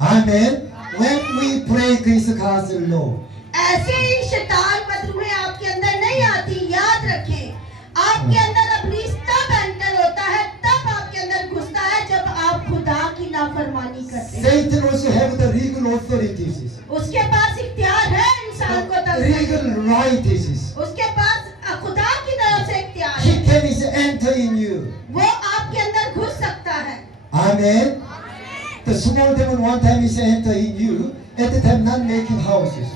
Amen. When we break his God's law. ऐसे ही शैतान बदरूहें आपके अंदर नहीं आती। याद रखें, आपके अंदर अब्लीस तब एंटर होता है, तब आपके अंदर घुसता है जब आप खुदा की नाफरमानी करते हैं। Satan also have the legal authorities. उसके पास इख्तियार है इंसान को तब Legal rights. उसके पास खुदा की तरफ से इख्तियार He है। can enter in you. वो आपके अंदर घुस सकता है। Amen. The small demon one time is enter in you. At the time not making houses.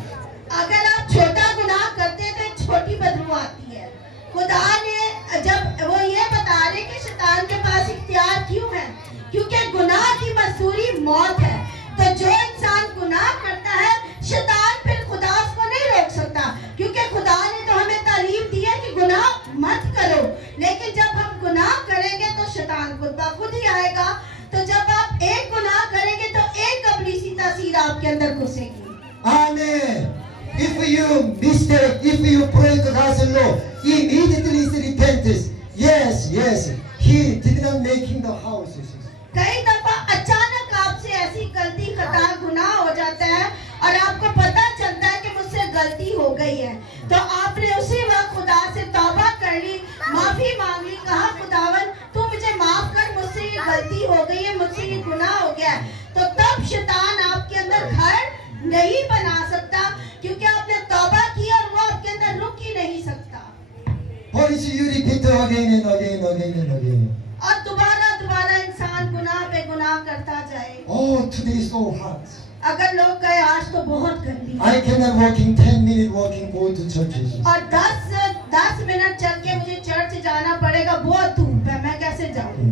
अगर आप छोटा गुनाह करते हैं तो एक छोटी बदबू आती है। खुदा ने जब वो ये बता रहे कि शैतान के पास इख्तियार क्यों है, क्योंकि गुनाह की मजदूरी मौत है। तो जो इंसान गुनाह करता है, शैतान फिर खुदा उसको नहीं रोक सकता, क्योंकि खुदा ने तो हमें तालीम दी है कि गुनाह मत करो। लेकिन जब हम गुनाह करेंगे तो शैतान खुद ब खुद ही आएगा। तो जब आप एक गुनाह करेंगे तो एक अब्लीसी तासीर आपके अंदर घुसेगी। Amen. If you mistake, if you break God's law, immediately repentance. Yes, yes. He did not making the houses. कई दफा अचानक आपसे ऐसी गलती खता गुनाह हो जाता है और आपको पता चलता है कि मुझसे गलती हो गई है, तो आपने उसी वक्त खुदा से तौबा कर ली, माफी मांग ली, कहा खुदावन तू मुझे माफ कर, मुझसे ये गलती हो गई है, मुझसे ये गुनाह हो गया है। तो तब शैतान आपके अंदर घर नहीं बना सकता, क्योंकि आपने तौबा की और वो आपके अंदर रुक ही नहीं सकता। Police, you repeat again and again, again and again. और दोबारा दोबारा इंसान गुनाह पे गुनाह करता जाए। Oh, today is so hot. अगर लोग कहे आज तो बहुत गर्मी है I cannot walking 10 minutes walking go to churches. और 10 मिनट चल के मुझे चर्च जाना पड़ेगा, बहुत धूप है, मैं कैसे जाऊँ?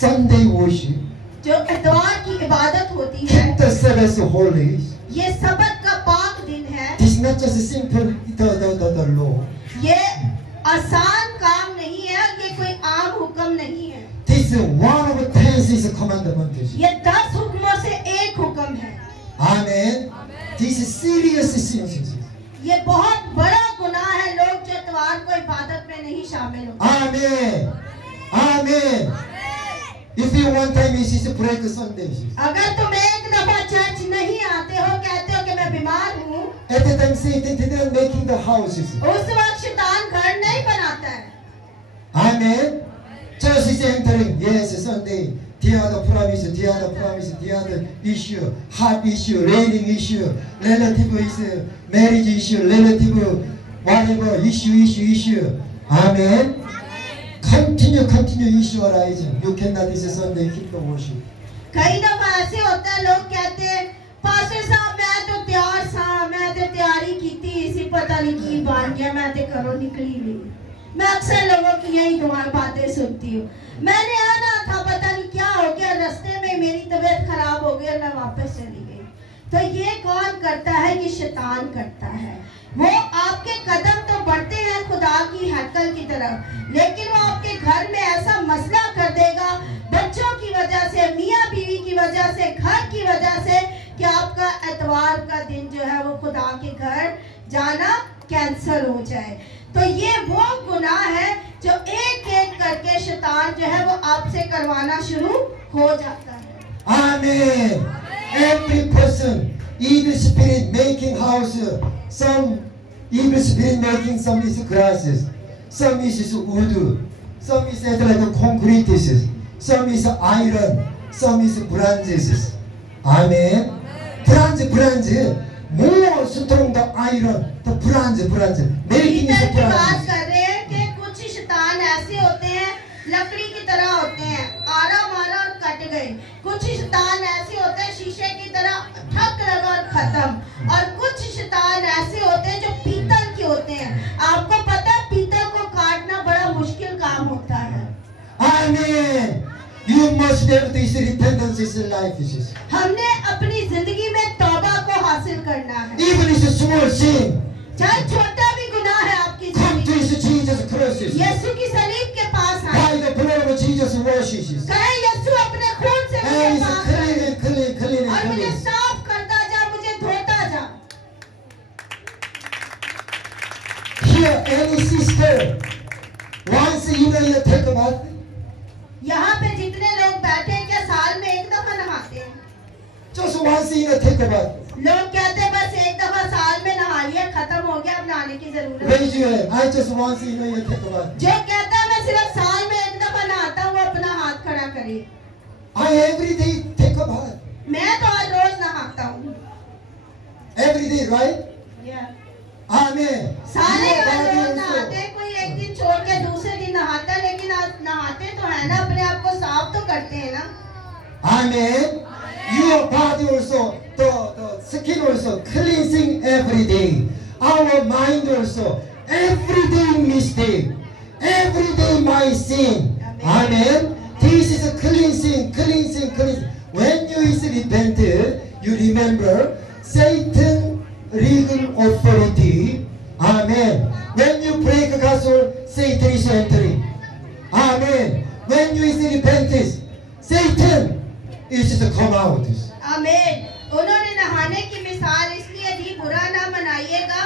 Sunday worship. जो इतवार की इबादत होती है, Keep the Sabbath holy. ये सबत का पाक दिन है। This is not just a simple the law. ये आसान काम नहीं है, ये कोई आम हुक्म नहीं है। This is one of the 10 is a commandment. ये 10 हुक्मों से एक हुक्म है। Amen. This is serious sins. ये बहुत बड़ा गुनाह है लोग जो इतवार को इबादत में नहीं शामिल होते। Amen. Amen. If you one time is to break Sundays. अगर तुम एक दफा चर्च नहीं आते हो, कहते हो कि मैं बीमार हूँ, At the time Satan didn't making the houses. उस वक्त शैतान घर नहीं बनाता है। Amen. Church is entering. Yes, Sunday. The other promise, the other promise, the other issue, heart issue, raining issue, relative issue, marriage issue, relative whatever issue. Amen. Continue issue arising. You cannot this Sunday keep the worship. कई दफा ऐसे होता है, लोग कहते हैं pastor साहब मैं तो तैयार था, मैं तो तैयारी की थी, इसी पता नहीं की बन गया, मैं तो घरों निकली नहीं। मैं अक्सर लोगों की यही बातें सुनती हूँ, मैंने आना था पता नहीं क्या हो गया, रास्ते में मेरी तबीयत खराब हो गई और मैं वापस चली गई। तो ये कौन करता है? ये शैतान करता है। वो आपके कदम तो बढ़ते हैं खुदा की हैकल की तरफ, लेकिन वो आपके घर में ऐसा मसला कर देगा, बच्चों की वजह से, मियाँ बीवी की वजह से, घर की वजह से, कि आपका एतवार का दिन जो है वो खुदा के घर जाना कैंसिल हो जाए। तो ये वो गुनाह है जो एक एक करके शैतान जो है वो आपसे करवाना शुरू हो जाता है। Amen. Every person, evil spirit making house, some evil spirit making some is grasses, some is wood, some is like concrete, some is iron, some is bronzes. Amen. Bronze, more strong the iron, the bronze, making is बात bronze. कर रहे हैं कि कुछ शैतान ऐसे होते हैं, लकड़ी की तरह होते हैं, आरा मारा और कट गए। कुछ शैतान ऐसे होते हैं शीशे की तरह, ठक लगा और खत्म। और कुछ शैतान ऐसे होते हैं जो पीतल के होते हैं। आपको पता है पीतल को काटना बड़ा मुश्किल काम होता है। Amen. You must have this repentance in life. हमने अपनी जिंदगी में तौबा को हासिल करना है। Even it's a small sin. चाहे छोटा भी गुनाह है आपकी Come to जिंदगी, Jesus Christ. यीशु की सलीब के पास आए, By the blood of Jesus washes. कहे यीशु अपने खून से And मुझे it's पाक कर, clean. और मुझे साफ करता जा, मुझे धोता जा। Here, any sister, once you take a bath, यहाँ पे जितने लोग बैठे हैं, क्या take a bath? लोग कहते हैं बस एक दफा साल में नहा लिया, खत्म हो गया, अब नहाने की जरूरत नहीं। Raise your hand. I just once in a year take a bath. जो कहता है मैं सिर्फ साल में एक दफा नहाता हूँ, वो अपना हाथ खड़ा करे। I every day take a bath. मैं तो हर रोज नहाता हूँ। Every day, right? Amen. सारे Your her body rose also. नहाते हैं, कोई एक दिन छोड़ के दूसरे दिन नहाता है, लेकिन आज नहाते तो है ना, अपने आप को साफ तो करते हैं ना। Amen. Your body also, the skin also cleansing every day. Our mind also, every day mistake, every day my sin. Amen. This is a cleansing. When you is repented, you remember Satan legal authority. Amen. When you break God's word, Satan is entering. Amen. When you is repented, Satan is to come out. आमीन। उन्होंने नहाने की मिसाल इसलिए दी, बुरा ना मनाइएगा।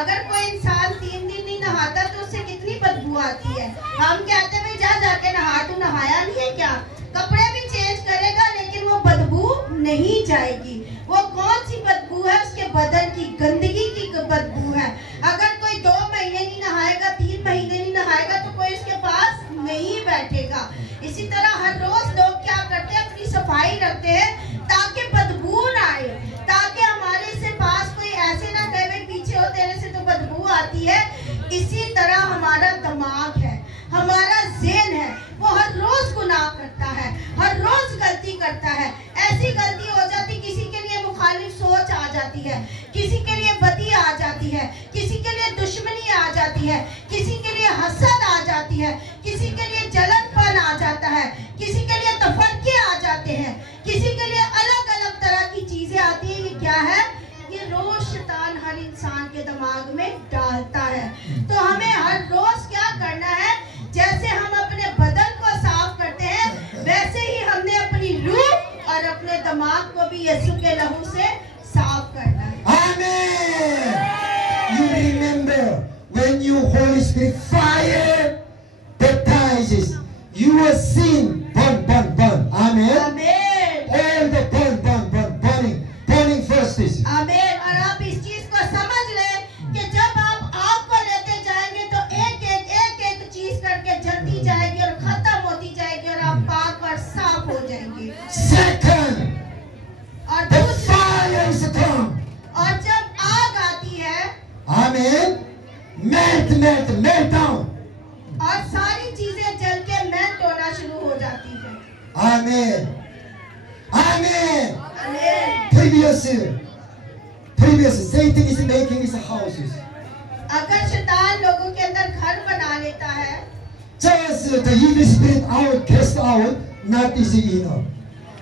अगर कोई इंसान 3 दिन नहीं नहाता तो उससे कितनी बदबू आती है। हम कहते हैं जा जाके नहा, तू नहाया नहीं है क्या? कपड़े भी चेंज करेगा लेकिन वो बदबू नहीं जाएगी। वो कौन सी बदबू है? उसके बदन की गंदगी की बदबू है। अगर कोई 2 महीने नहीं नहाएगा, 3 महीने नहीं नहाएगा तो कोई उसके पास नहीं बैठेगा। इसी तरह हर रोज लोग क्या करते हैं, अपनी सफाई रखते हैं ताकि बदबू ना आए, ताकि हमारे से पास कोई ऐसे ना कहे पीछे हो तेरे से तो बदबू आती है। इसी तरह हमारा दिमाग है, हमारा ज़हन है, वो हर रोज गुनाह करता है, हर रोज गलती करता है। ऐसी गलती हो जाती, किसी के लिए मुखालिफ सोच आ जाती है, किसी के लिए बदी आ जाती है, किसी के लिए दुश्मनी आ जाती है, किसी के लिए हसद आ जाती है, किसी के लिए जलनपन आ जाता है, किसी के लिए तफरके आ जाते हैं, किसी के लिए अलग अलग तरह की चीजें आती है। ये क्या है? ये रोज शैतान हर इंसान के दिमाग में डालता है। तो हमें हर रोज क्या करना है? जैसे हम अपने बदन को साफ करते हैं, वैसे ही हमने अपनी रूह और अपने दिमाग को भी यीशु के लहू से साफ करना है। Amen. You remember when you Holy Spirit fire baptizes, your sin burn. Amen. आमीन। All the burning first is. आमीन। और आप इस चीज को समझ लें कि जब आप आग को लेते जाएंगे तो एक चीज करके जलती जाएगी और खत्म होती जाएगी और आप पाक और साफ हो जाएंगे। Second, और the दूसरा, fire is come. और जब आग आती है, Amen. Melt down. और सारी चीजें जल के मेल्ट होना शुरू हो जाती है। Amen. आमीन। Previous Satan is making his houses. अगर शैतान लोगों के अंदर घर बना लेता है, Just the evil spirit out, cast out, not easy enough.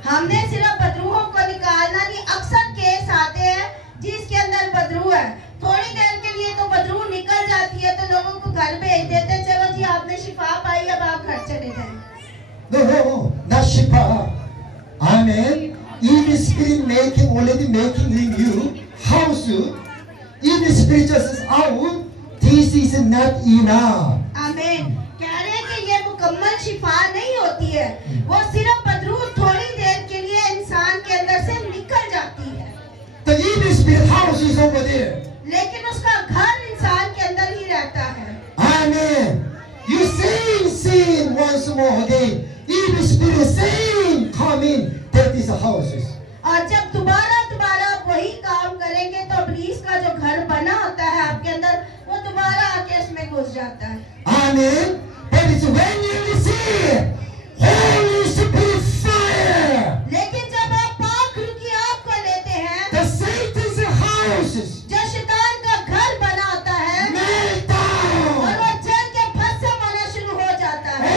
हमने सिर्फ बदरूहों को निकालना नहीं। अक्सर केस आते हैं जिसके अंदर बदरू है, थोड़ी देर के लिए तो बदरू निकल जाती है तो लोगों को घर भेज देते हैं, चलो जी आपने शिफा पाई, अब आप घर चले जाएं। No, not shifa. Amen. Evil spirit already making in you house. Evil spirit just is out. This is not enough. आमीन। कह रहे हैं कि ये मुकम्मल शिफा नहीं होती है, वो सिर्फ बदरू थोड़ी देर के लिए इंसान के अंदर से निकल जाती है, The evil spirit house is over there. लेकिन उसका घर इंसान के अंदर ही रहता है। Amen. You sin once more again. Evil spirit sin come in. That is the houses. और जब दोबारा वही काम करेंगे तो इब्लीस का जो घर बना होता है आपके अंदर, वो दोबारा आके इसमें घुस जाता है। Amen. But it's when you receive Holy Spirit fire. लेकिन जब आप पाक रूह की आग को लेते हैं, The Satan's houses. जो शैतान का घर बना होता है, Melt down. और वो जल के भस्म होना शुरू हो जाता है,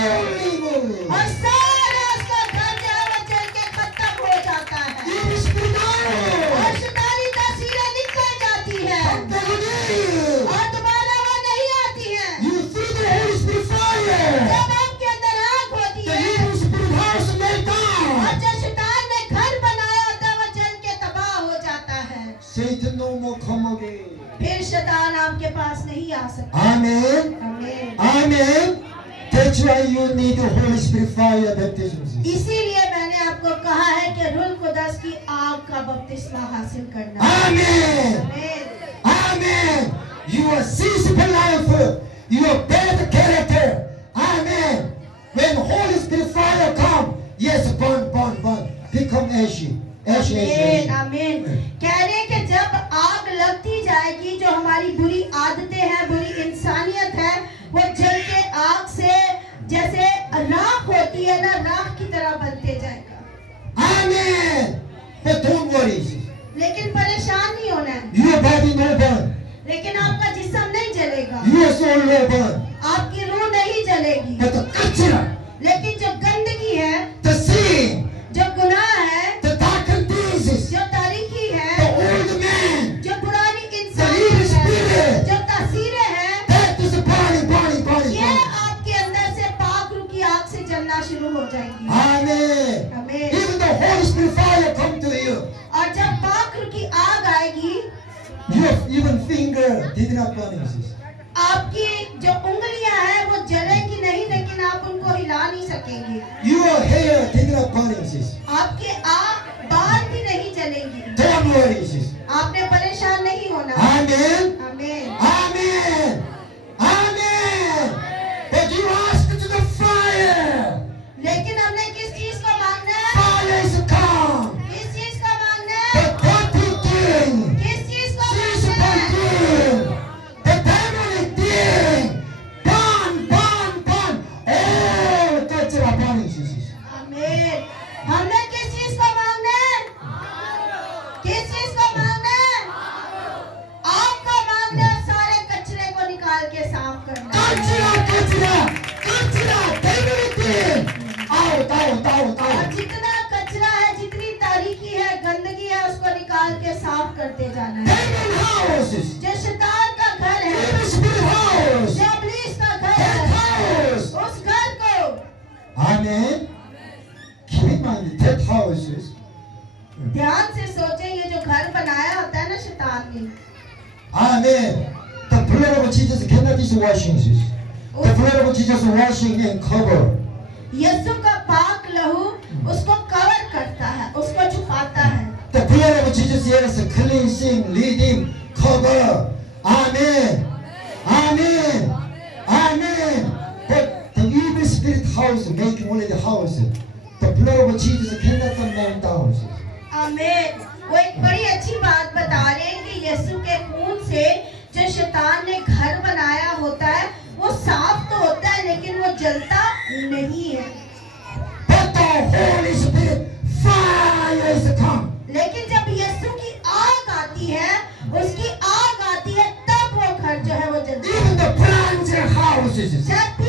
Holy. और सारा उसका घर जो है वो जल के खत्म हो जाता है, Evil spirit out. और शैतानी तासीरें निकल जाती है, Hallelujah. और दोबारा वो नहीं आती है। You threw the Holy Spirit fire. जब आपके अंदर आग होती The है, evil spirit house melt और down. जो शैतान ने घर बनाया होता है वो जल के तबाह हो जाता है, Satan no more come again. फिर शैतान आपके पास नहीं आ सकता। Amen. आमीन। Amen. That's why you need the Holy Spirit fire baptism. इसीलिए मैंने आपको सबको कहा है कि रूह कुदस की आग का बपतिस्मा हासिल करना। Amen. आमीन। Amen. You are seasonal life. You are better character. Amen. When Holy Spirit fire come, yes, burn, burn, burn. Become ashy. Ashy, ashy, आमीन, आमीन। कह रहे हैं कि जब आग लगती जाएगी, जो हमारी बुरी आदतें हैं, बुरी इंसानियत है, वो जल के आग से जैसे राख होती है ना, राख की तरह बनते जाएगा। Amen. But don't worry. लेकिन परेशान नहीं होना है। Your body no burn. लेकिन आपका जिस्म नहीं जलेगा, Your soul no burn. आपकी रूह नहीं जलेगी। But the kachra, लेकिन जो गंदगी है, the sin, जो गुनाह है, the darkened pieces, जो तारीकी the है, old man, जो पुरानी the इंसानियत evil है, spirit, जो तासीरें हैं, that is burning, burning, burning, ये burning. आपके अंदर से पाक रूह की आग से जलना शुरू हो जाएगी। Amen. आमीन। Even the Holy Spirit fire come to you. और जब पाक रूह की आग आएगी, Your even finger did not burn. आपकी जो उंगलियां हैं वो जलेंगी नहीं, लेकिन आप उनको हिला नहीं सकेंगे। Your hair did not burn. आपके बाल भी नहीं जलेंगी। Don't worry, sis. आपने परेशान नहीं होना। Amen. आमीन। Amen. Amen. But you ask to the fire. लेकिन हमने किस चीज को मांगना है? Fire is come. किस चीज को मांगना The है? dirty thing. किस चीज को Physical मांगना है? thing. The demonic thing. Burn, burn, burn. Oh, that's a burning, sis. आमीन। हमने किस चीज को मांगना है? किस चीज को मांगना है? आपको मांगना है, सारे कचरे को निकाल के साफ करना है। Kachra, kachra, kachra, demonic thing. Out, out, out, और out. जितना कचरा है, जितनी तारीकी है, गंदगी है, उसको निकाल के साफ करते जाना है। Demon houses. जो शैतान का घर है, Evil spirit house. जो इब्लीस का घर That है, house. उस घर को Amen. Keep in mind that houses. ध्यान से सोचें। ये जो घर बनाया होता है ना शैतान ने, Amen. The blood of Jesus cannot be washing. The blood of Jesus washing and cover. यीशु का पाक लहू उसको कवर करता है, उसको छुपाता है। The blood of Jesus is cleansing, leading, cover. Amen. Amen. Amen. But the evil spirit house making only the house. The blood of Jesus cannot melt down. आमीन। वो एक बड़ी अच्छी बात बता रहे हैं कि यीशु के खून से जो शैतान ने घर बनाया होता है, वो साफ तो होता है, लेकिन वो जलता नहीं है। But the Holy Spirit fire is come. लेकिन जब यीशु की आग आती है, उसकी आग आती है, तब वो घर जो है वो जलता है। Even the branch houses. जब